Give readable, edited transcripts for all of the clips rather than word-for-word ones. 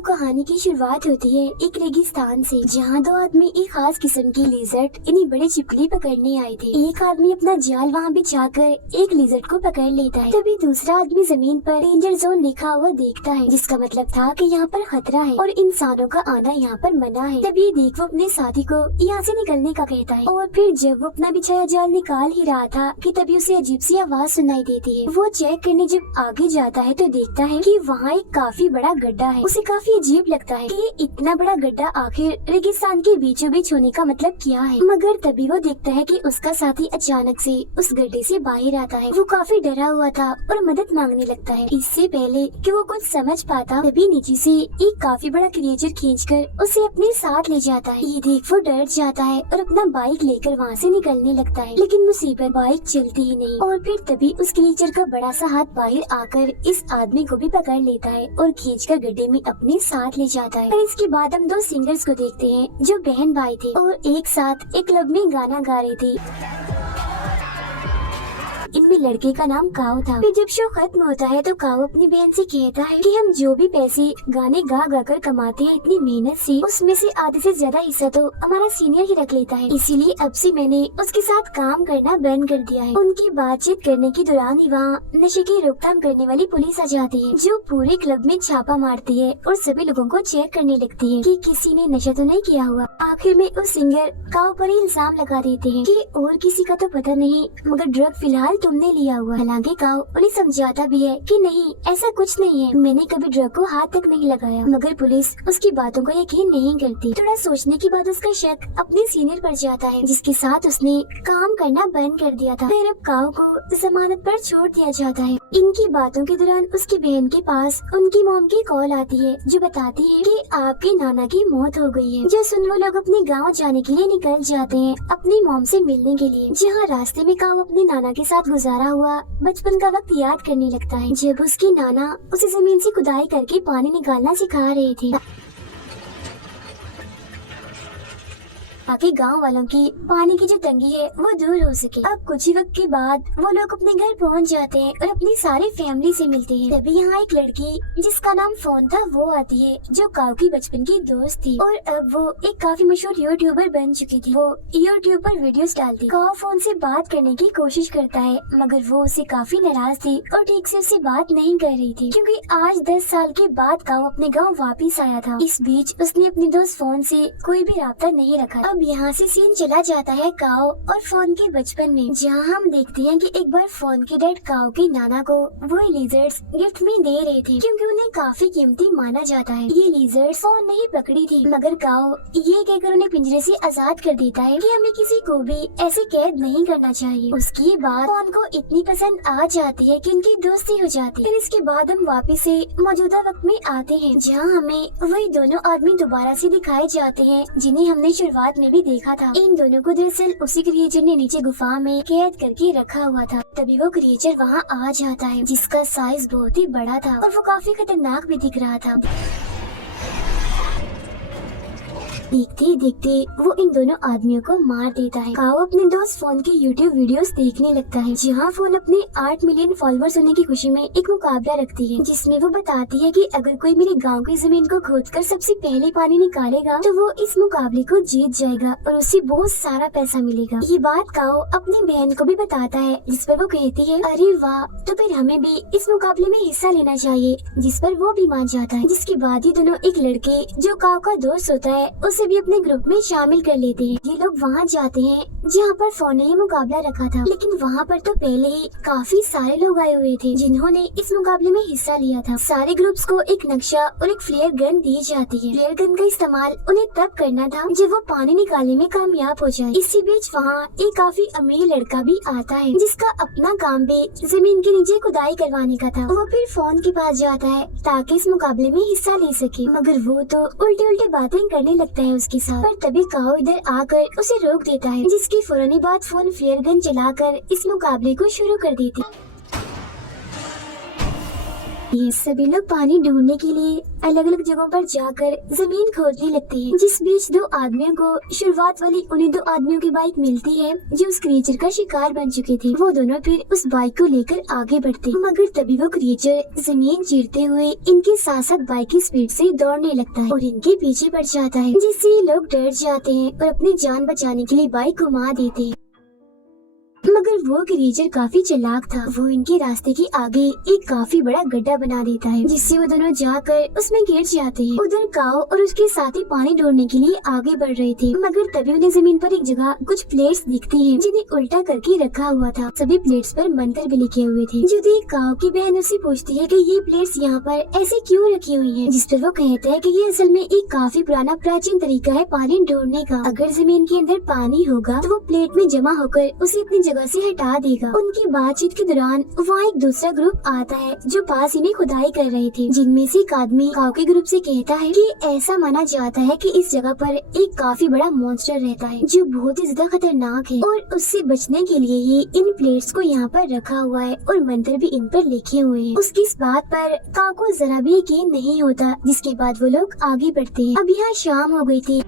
तो कहानी की शुरुआत होती है एक रेगिस्तान से, जहाँ दो आदमी एक खास किस्म की लिजर्ट इन्हीं बड़े छिपकली पकड़ने आए थे। एक आदमी अपना जाल वहाँ बिछाकर एक लिजर्ट को पकड़ लेता है, तभी दूसरा आदमी जमीन पर डेंजर जोन लिखा हुआ देखता है, जिसका मतलब था कि यहाँ पर खतरा है और इंसानों का आना यहाँ पर मना है। तभी देख वो अपने साथी को यहाँ से निकलने का कहता है, और फिर जब वो अपना बिछाया जाल निकाल ही रहा था कि तभी उसे अजीब सी आवाज सुनाई देती है। वो चेक करने जब आगे जाता है तो देखता है कि वहाँ एक काफी बड़ा गड्ढा है। उसे काफी अजीब लगता है कि इतना बड़ा गड्ढा आखिर रेगिस्तान के बीचों बीच होने का मतलब क्या है, मगर तभी वो देखता है कि उसका साथी अचानक से उस गड्ढे से बाहर आता है। वो काफी डरा हुआ था और मदद मांगने लगता है। इससे पहले कि वो कुछ समझ पाता, तभी नीचे से एक काफी बड़ा क्रिएचर खींचकर उसे अपने साथ ले जाता है। ये देख वो डर जाता है और अपना बाइक लेकर वहाँ से निकलने लगता है, लेकिन मुसीबत बाइक चलती ही नहीं। और फिर तभी उस क्रिएचर का बड़ा सा हाथ बाहर आकर इस आदमी को भी पकड़ लेता है और खींचकर गड्ढे में अपने साथ ले जाता है। और इसके बाद हम दो सिंगर्स को देखते हैं जो बहन भाई थे और एक साथ एक क्लब में गाना गा रहे थे। इनमें लड़के का नाम काओ था। फिर जब शो खत्म होता है तो काओ अपनी बहन से कहता है कि हम जो भी पैसे गाने गा गा कर कमाते हैं इतनी मेहनत से, उसमें से आधे से ज्यादा हिस्सा तो हमारा सीनियर ही रख लेता है, इसीलिए अब से मैंने उसके साथ काम करना बंद कर दिया है। उनकी बातचीत करने के दौरान ही वहाँ नशे की रोकथाम करने वाली पुलिस आ जाती है, जो पूरे क्लब में छापा मारती है और सभी लोगों को चेक करने लगती है कि किसी ने नशा तो नहीं किया हुआ। आखिर में उस सिंगर काओ पर ही इल्जाम लगा देते हैं कि और किसी का तो पता नहीं, मगर ड्रग फिलहाल तुमने लिया हुआ। हालांकि काओ उन्हें समझाता भी है कि नहीं, ऐसा कुछ नहीं है, मैंने कभी ड्रग को हाथ तक नहीं लगाया, मगर पुलिस उसकी बातों को यकीन नहीं करती। थोड़ा सोचने के बाद उसका शक अपने सीनियर पर जाता है, जिसके साथ उसने काम करना बंद कर दिया था। फिर अब काओ को जमानत पर छोड़ दिया जाता है। इनकी बातों के दौरान उसकी बहन के पास उनकी मॉम की कॉल आती है, जो बताती है कि आपके नाना की मौत हो गई है। जो सुन वो लोग अपने गाँव जाने के लिए निकल जाते हैं अपनी मॉम से मिलने के लिए, जहाँ रास्ते में काओ अपने नाना के साथ गुजारा हुआ बचपन का वक्त याद करने लगता है, जब उसकी नाना उसे जमीन से खुदाई करके पानी निकालना सिखा रहे थे ताकि गांव वालों की पानी की जो तंगी है वो दूर हो सके। अब कुछ ही वक्त के बाद वो लोग अपने घर पहुंच जाते हैं और अपनी सारी फैमिली से मिलते हैं। तभी यहाँ एक लड़की जिसका नाम फोन था वो आती है, जो काओ की बचपन की दोस्त थी और अब वो एक काफी मशहूर यूट्यूबर बन चुकी थी। वो यूट्यूब पर वीडियोस डालती। काओ फोन से बात करने की कोशिश करता है, मगर वो उससे काफी नाराज थी और ठीक से उससे बात नहीं कर रही थी, क्योंकि आज 10 साल के बाद काओ अपने गाँव वापिस आया था। इस बीच उसने अपनी दोस्त फोन से कोई भी राब्ता नहीं रखा। अब यहाँ से सीन चला जाता है काओ और फोन के बचपन में, जहाँ हम देखते हैं कि एक बार फोन के डैड काओ के नाना को वो लिजर्ड्स गिफ्ट में दे रहे थे, क्योंकि उन्हें काफी कीमती माना जाता है। ये लिजर्ड्स फोन नहीं पकड़ी थी, मगर काओ ये कहकर उन्हें पिंजरे से आजाद कर देता है कि हमें किसी को भी ऐसे कैद नहीं करना चाहिए। उसकी बात फोन को इतनी पसंद आ जाती है कि उनकी दोस्ती हो जाती है। फिर इसके बाद हम वापिस से मौजूदा वक्त में आते हैं, जहाँ हमें वही दोनों आदमी दोबारा से दिखाए जाते हैं जिन्हें हमने शुरुआत में भी देखा था। इन दोनों को दरअसल उसी क्रिएचर ने नीचे गुफा में कैद करके रखा हुआ था। तभी वो क्रिएचर वहाँ आ जाता है, जिसका साइज बहुत ही बड़ा था और वो काफी खतरनाक भी दिख रहा था। देखते ही देखते वो इन दोनों आदमियों को मार देता है। काओ अपने दोस्त फोन के यूट्यूब वीडियोस देखने लगता है, जहाँ फोन अपने 8 मिलियन फॉलोअर्स होने की खुशी में एक मुकाबला रखती है, जिसमें वो बताती है कि अगर कोई मेरे गांव की जमीन को खोदकर सबसे पहले पानी निकालेगा तो वो इस मुकाबले को जीत जाएगा और उसे बहुत सारा पैसा मिलेगा। ये बात काओ अपनी बहन को भी बताता है, जिस पर वो कहती है अरे वाह, तो फिर हमें भी इस मुकाबले में हिस्सा लेना चाहिए, जिस पर वो भी मान जाता है। जिसके बाद ही दोनों एक लड़के जो काओ का दोस्त होता है उसे भी अपने ग्रुप में शामिल कर लेते हैं। ये लोग वहाँ जाते हैं जहाँ पर फोन ने मुकाबला रखा था, लेकिन वहाँ पर तो पहले ही काफी सारे लोग आए हुए थे जिन्होंने इस मुकाबले में हिस्सा लिया था। सारे ग्रुप्स को एक नक्शा और एक फ्लेयर गन दी जाती है। फ्लेयर गन का इस्तेमाल उन्हें तब करना था जब वो पानी निकालने में कामयाब हो जाए। इसी बीच वहाँ एक काफी अमीर लड़का भी आता है, जिसका अपना काम भी जमीन के नीचे खुदाई करवाने का था। वो फिर फोन के पास जाता है ताकि इस मुकाबले में हिस्सा ले सके, मगर वो तो उल्टे उल्टे बातें करने लगता है उसके साथ। पर तभी काओ इधर आकर उसे रोक देता है, जिसकी फौरन बाद फोन फ्लेयर गन चलाकर इस मुकाबले को शुरू कर देती। ये सभी लोग पानी ढूंढने के लिए अलग अलग जगहों पर जाकर जमीन खोदने लगते हैं। जिस बीच दो आदमियों को शुरुआत वाली उन्हें दो आदमियों की बाइक मिलती है जो उस क्रिएचर का शिकार बन चुके थे। वो दोनों फिर उस बाइक को लेकर आगे बढ़ते, मगर तभी वो क्रिएचर जमीन चीरते हुए इनके साथ साथ बाइक की स्पीड से दौड़ने लगता है और इनके पीछे पड़ जाता है, जिससे ये लोग डर जाते हैं और अपनी जान बचाने के लिए बाइक घुमा देते हैं। मगर वो क्रिएचर काफी चालाक था। वो इनके रास्ते के आगे एक काफी बड़ा गड्ढा बना देता है, जिससे वो दोनों जाकर उसमें गिर जाते हैं। उधर काओ और उसके साथी पानी ढूंढने के लिए आगे बढ़ रहे थे, मगर तभी उन्हें जमीन पर एक जगह कुछ प्लेट्स दिखती हैं, जिन्हें उल्टा करके रखा हुआ था। सभी प्लेट्स पर मंत्र भी लिखे हुए थे। जो देख काओ की बहन उससे पूछती है कि ये प्लेट्स यहाँ पर ऐसे क्यों रखी हुई हैं, जिस पर वो कहता है कि ये असल में एक काफी पुराना प्राचीन तरीका है पानी ढूंढने का। अगर जमीन के अंदर पानी होगा तो वो प्लेट में जमा होकर उसे अपनी जगह से हटा देगा। उनकी बातचीत के दौरान वहाँ एक दूसरा ग्रुप आता है जो पास इन्हें खुदाई कर रहे थे, जिनमें से एक आदमी काओ के ग्रुप से कहता है कि ऐसा माना जाता है कि इस जगह पर एक काफी बड़ा मॉन्स्टर रहता है जो बहुत ही ज्यादा खतरनाक है और उससे बचने के लिए ही इन प्लेट्स को यहाँ पर रखा हुआ है और मंत्र भी इन पर लिखे हुए हैं। उसकी इस बात पर काओ को जरा भी यकीन नहीं होता, जिसके बाद वो लोग आगे बढ़ते हैं। अब यहाँ शाम हो गई थी।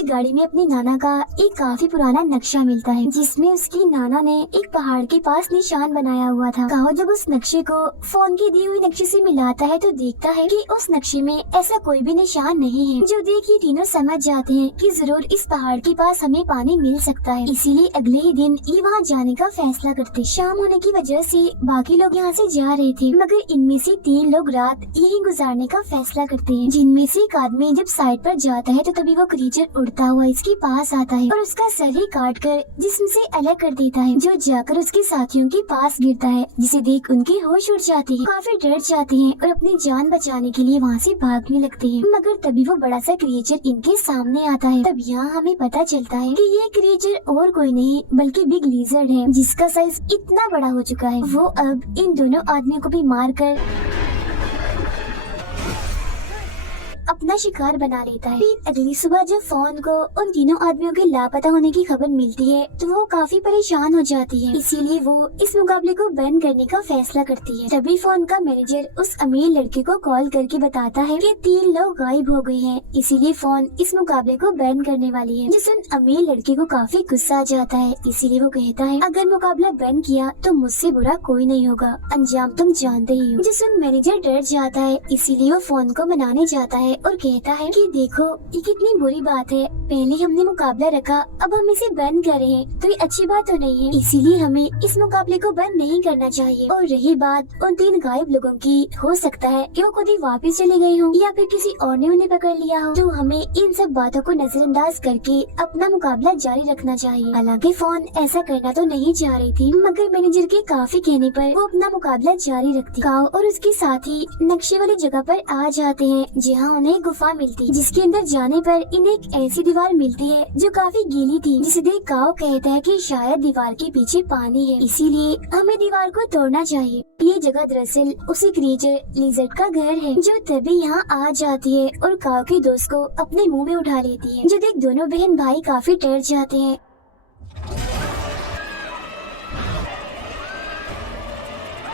गाड़ी में अपने नाना का एक काफी पुराना नक्शा मिलता है, जिसमें उसकी नाना ने एक पहाड़ के पास निशान बनाया हुआ था। काओ जब उस नक्शे को फोन के दिए हुए नक्शे से मिलाता है तो देखता है कि उस नक्शे में ऐसा कोई भी निशान नहीं है। जो देख ये तीनों समझ जाते हैं कि जरूर इस पहाड़ के पास हमें पानी मिल सकता है, इसीलिए अगले ही दिन ये वहाँ जाने का फैसला करते। शाम होने की वजह से बाकी लोग यहाँ से जा रहे थे, मगर इनमें से 3 लोग रात यहीं गुजारने का फैसला करते हैं। जिनमें से एक आदमी जब साइड पर जाता है तो तभी वो क्रिएचर उड़ता हुआ इसके पास आता है और उसका सर ही काट कर जिस्म से अलग कर देता है, जो जाकर उसके साथियों के पास गिरता है, जिसे देख उनके होश उड़ जाते हैं, काफी डर जाते हैं और अपनी जान बचाने के लिए वहाँ से भागने लगते हैं। मगर तभी वो बड़ा सा क्रिएचर इनके सामने आता है। तब यहाँ हमें पता चलता है कि ये क्रिएचर और कोई नहीं बल्कि बिग लिजर्ड है, जिसका साइज इतना बड़ा हो चुका है। वो अब इन दोनों आदमियों को भी मार कर अपना शिकार बना लेता है। फिर अगली सुबह जब फोन को उन तीनों आदमियों के लापता होने की खबर मिलती है तो वो काफी परेशान हो जाती है, इसीलिए वो इस मुकाबले को बैन करने का फैसला करती है। तभी फोन का मैनेजर उस अमीर लड़के को कॉल करके बताता है कि 3 लोग गायब हो गए हैं, इसीलिए फोन इस मुकाबले को बैन करने वाली है। जिस उन अमीर लड़के को काफी गुस्सा आ जाता है, इसीलिए वो कहता है अगर मुकाबला बैन किया तो मुझसे बुरा कोई नहीं होगा, अंजाम तुम जानते ही हो। जिस उन मैनेजर डर जाता है, इसीलिए वो फोन को मनाने जाता है और कहता है कि देखो ये कितनी बुरी बात है, पहले हमने मुकाबला रखा, अब हम इसे बंद कर रहे हैं तो ये अच्छी बात तो नहीं है, इसीलिए हमें इस मुकाबले को बंद नहीं करना चाहिए। और रही बात उन 3 गायब लोगों की, हो सकता है कि वो खुद ही वापस चले गए हों या फिर किसी और ने उन्हें पकड़ लिया हो, तो हमें इन सब बातों को नजरअंदाज करके अपना मुकाबला जारी रखना चाहिए। हालांकि फोन ऐसा करना तो नहीं चाह रही थी, मगर मैनेजर के काफी कहने पर वो अपना मुकाबला जारी रखती। काओ और उसके साथी नक्शे वाली जगह पर आ जाते हैं, जहाँ उन्हें गुफा मिलती, जिसके अंदर जाने पर इन्हें एक ऐसी दीवार मिलती है जो काफी गीली थी, जिसे देख काओ कहता है कि शायद दीवार के पीछे पानी है, इसीलिए हमें दीवार को तोड़ना चाहिए। ये जगह दरअसल उसी क्रिएचर लिजर्ड का घर है, जो तभी यहाँ आ जाती है और काओ के दोस्त को अपने मुंह में उठा लेती है। जो देख दोनों बहन भाई काफी डर जाते हैं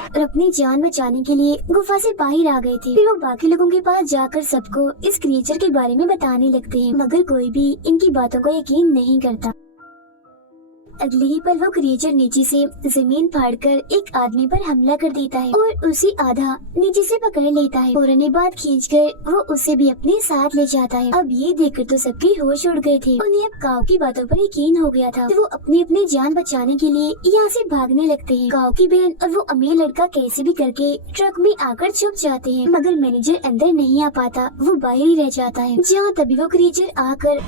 और अपनी जान बचाने के लिए गुफा से बाहर आ गए थे। फिर वो बाकी लोगों के पास जाकर सबको इस क्रिएचर के बारे में बताने लगते हैं, मगर कोई भी इनकी बातों को यकीन नहीं करता। अगले ही पल वो क्रिएचर नीचे से जमीन फाड़कर एक आदमी पर हमला कर देता है और उसी आधा नीचे से पकड़ लेता है। फौरन बाद खींचकर वो उसे भी अपने साथ ले जाता है। अब ये देखकर तो सबके होश उड़ गए थे। उन्हें अब काओ की बातों पर यकीन हो गया था, तो वो अपनी अपनी जान बचाने के लिए यहाँ से भागने लगते हैं। काओ की बहन और वो अमीर लड़का कैसे भी करके ट्रक में आकर छुप जाते हैं, मगर मैनेजर अंदर नहीं आ पाता, वो बाहर ही रह जाता है। जहाँ तभी वो क्रिएचर आकर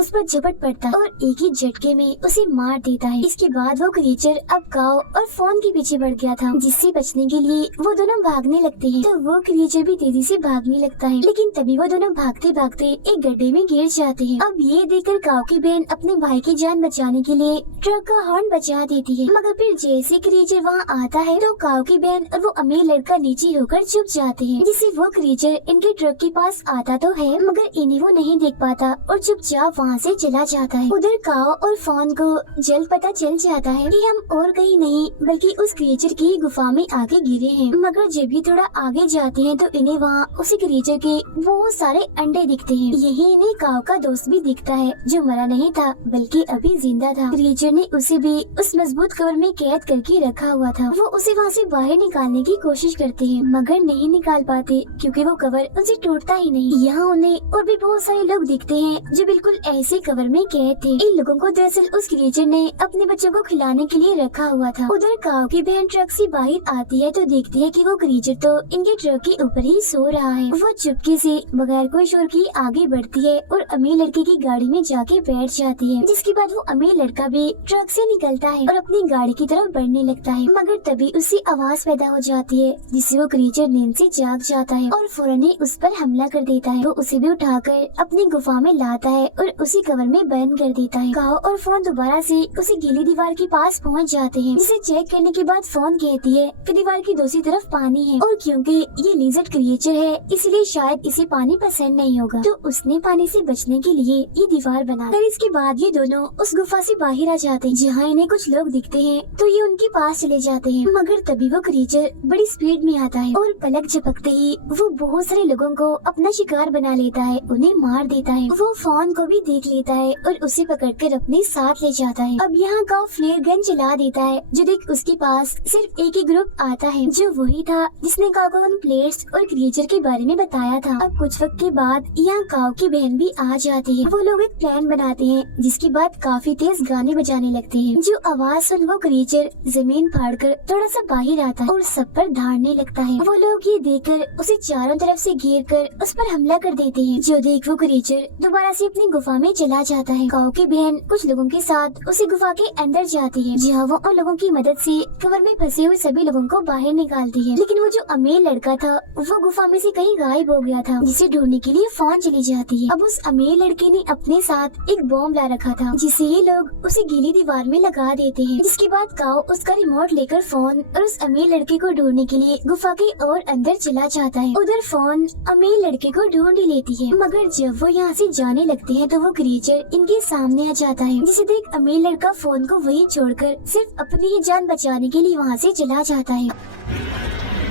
उस पर झपट पड़ता और एक ही झटके में उसे मार देता है। इसके बाद वो क्रिएचर अब काओ और फोन के पीछे बढ़ गया था, जिससे बचने के लिए वो दोनों भागने लगते हैं। तो वो क्रिएचर भी तेजी से भागने लगता है, लेकिन तभी वो दोनों भागते भागते एक गड्ढे में गिर जाते हैं। अब ये देखकर काओ की बहन अपने भाई की जान बचाने के लिए ट्रक का हॉर्न बजा देती है, मगर फिर जैसे क्रिएचर वहाँ आता है तो काओ की बहन और वो अमीर लड़का नीचे होकर छुप जाते हैं, जिससे वो क्रिएचर इनके ट्रक के पास आता तो है, मगर इन्हें वो नहीं देख पाता और चुपचाप वहाँ से चला जाता है। उधर काओ और फॉन को जल्द पता चल जाता है कि हम और कहीं नहीं बल्कि उस क्रिएचर की गुफा में आके गिरे हैं। मगर जब भी थोड़ा आगे जाते हैं तो इन्हें वहाँ उसी क्रिएचर के बहुत सारे अंडे दिखते हैं। यही इन्हें काओ का दोस्त भी दिखता है जो मरा नहीं था बल्कि अभी जिंदा था। क्रिएचर ने उसे भी उस मजबूत कवर में कैद करके रखा हुआ था। वो उसे वहाँ से बाहर निकालने की कोशिश करते हैं मगर नहीं निकाल पाते क्योंकि वो कवर उनसे टूटता ही नहीं। यहाँ उन्हें और भी बहुत सारे लोग दिखते हैं जो बिल्कुल ऐसे कवर में कैद थे। इन लोगों को दरअसल उस क्रिएचर ने अपने बच्चों को खिलाने के लिए रखा हुआ था। उधर काओ की बहन ट्रक से बाहर आती है तो देखती है कि वो क्रिएचर तो इनके ट्रक के ऊपर ही सो रहा है। वो चुपके से बगैर कोई शोर की आगे बढ़ती है और अमीर लड़के की गाड़ी में जाके बैठ जाती है। जिसके बाद वो अमीर लड़का भी ट्रक से निकलता है और अपनी गाड़ी की तरफ बढ़ने लगता है मगर तभी उससे आवाज पैदा हो जाती है जिससे वो क्रिएचर नींद से जाग जाता है और फौरन ही उस पर हमला कर देता है। वो उसे भी उठाकर अपनी गुफा में लाता है और उसी कवर में बंद कर देता है। काओ और फोन दोबारा से उसी गीली दीवार के पास पहुंच जाते हैं जिसे चेक करने के बाद फोन कहती है कि दीवार की दूसरी तरफ पानी है और क्योंकि ये लिजर्ड क्रिएचर है इसलिए शायद इसे पानी पसंद नहीं होगा तो उसने पानी से बचने के लिए ये दीवार बना। फिर इसके बाद ये दोनों उस गुफा से बाहर आ जाते हैं जहाँ इन्हें कुछ लोग दिखते हैं तो ये उनके पास चले जाते हैं मगर तभी वो क्रिएचर बड़ी स्पीड में आता है और पलक झपकते ही वो बहुत सारे लोगों को अपना शिकार बना लेता है, उन्हें मार देता है। वो फोन को भी देख लेता है और उसे पकड़कर अपने साथ ले जाता है। अब यहाँ काओ फ्लेयर गन चला देता है जो देख उसके पास सिर्फ एक ही ग्रुप आता है जो वही था जिसने काओ को उन प्लेयर्स और क्रिएचर के बारे में बताया था। अब कुछ वक्त के बाद यहाँ काओ की बहन भी आ जाती है। वो लोग एक प्लान बनाते हैं जिसके बाद काफी तेज गाने बजाने लगते हैं। जो आवाज सुन वो क्रिएचर जमीन फाड़कर थोड़ा सा बाहर आता है और सब पर धाड़ने लगता है। वो लोग ये देखकर उसे चारों तरफ से घेर कर उस पर हमला कर देते हैं। जो देख वो क्रिएचर दोबारा से अपनी गुफा में चला जाता है। काओ की बहन कुछ लोगों के साथ उसी गुफा के अंदर जाती है जहाँ वो उन लोगों की मदद से कवर में फंसे हुए सभी लोगों को बाहर निकालती है। लेकिन वो जो अमीर लड़का था वो गुफा में से कहीं गायब हो गया था जिसे ढूंढने के लिए फोन चली जाती है। अब उस अमीर लड़के ने अपने साथ एक बॉम्ब ला रखा था जिसे ये लोग उसी गीली दीवार में लगा देते हैं। जिसके बाद काओ उसका रिमोट लेकर फोन और उस अमीर लड़के को ढूंढने के लिए गुफा के और अंदर चला जाता है। उधर फोन अमीर लड़के को ढूंढ ही लेती है मगर जब वो यहाँ से जाने लगते हैं तो वो क्रिएचर इनके सामने आ जाता है जिसे देख अमीर लड़का फोन को वहीं छोड़कर सिर्फ अपनी ही जान बचाने के लिए वहाँ से चला जाता है।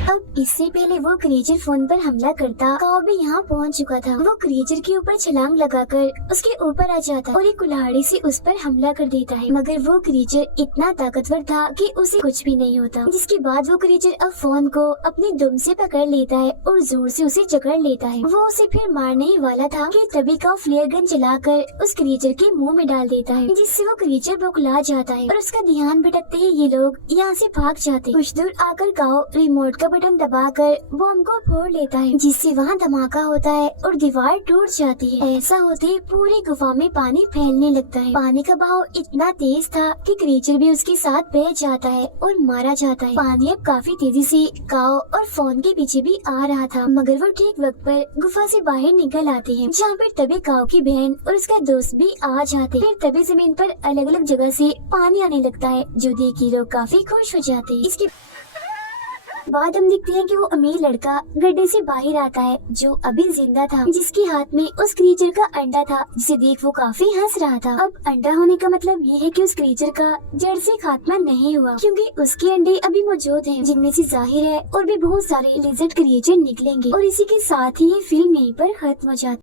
अब इससे पहले वो क्रिएचर फोन पर हमला करता काओ भी यहाँ पहुँच चुका था। वो क्रिएचर के ऊपर छलांग लगाकर उसके ऊपर आ जाता और एक कुल्हाड़ी से उस पर हमला कर देता है मगर वो क्रिएचर इतना ताकतवर था कि उसे कुछ भी नहीं होता। जिसके बाद वो क्रिएचर अब फोन को अपनी दुम से पकड़ लेता है और जोर से उसे जकड़ लेता है। वो उसे फिर मारने ही वाला था कि तभी काओ फ्लेयर गन चलाकर उस क्रिएचर के मुंह में डाल देता है जिससे वो क्रिएचर बौखला जाता है और उसका ध्यान भटकते ही ये लोग यहाँ से भाग जाते। कुछ दूर आकर काओ रिमोट का बटन दबाकर बॉम्ब को फोड़ लेता है जिससे वहाँ धमाका होता है और दीवार टूट जाती है। ऐसा होते ही पूरी गुफा में पानी फैलने लगता है। पानी का बहाव इतना तेज था कि क्रिएचर भी उसके साथ बह जाता है और मारा जाता है। पानी अब काफी तेजी से काओ और फोन के पीछे भी आ रहा था मगर वो ठीक वक्त पर गुफा से बाहर निकल आते हैं जहाँ पर तभी काओ की बहन और उसका दोस्त भी आ जाते हैं। फिर तभी जमीन पर अलग अलग जगह से पानी आने लगता है जो देख के लोग काफी खुश हो जाते हैं। इसके बाद हम देखते हैं कि वो अमीर लड़का गड्ढे से बाहर आता है जो अभी जिंदा था जिसके हाथ में उस क्रिएचर का अंडा था जिसे देख वो काफी हंस रहा था। अब अंडा होने का मतलब ये है कि उस क्रिएचर का जड़ से खात्मा नहीं हुआ क्योंकि उसके अंडे अभी मौजूद हैं जिनमें से जाहिर है और भी बहुत सारे लिजर्ड क्रिएचर निकलेंगे और इसी के साथ ही ये फिल्म यहीं पर खत्म हो जाती है।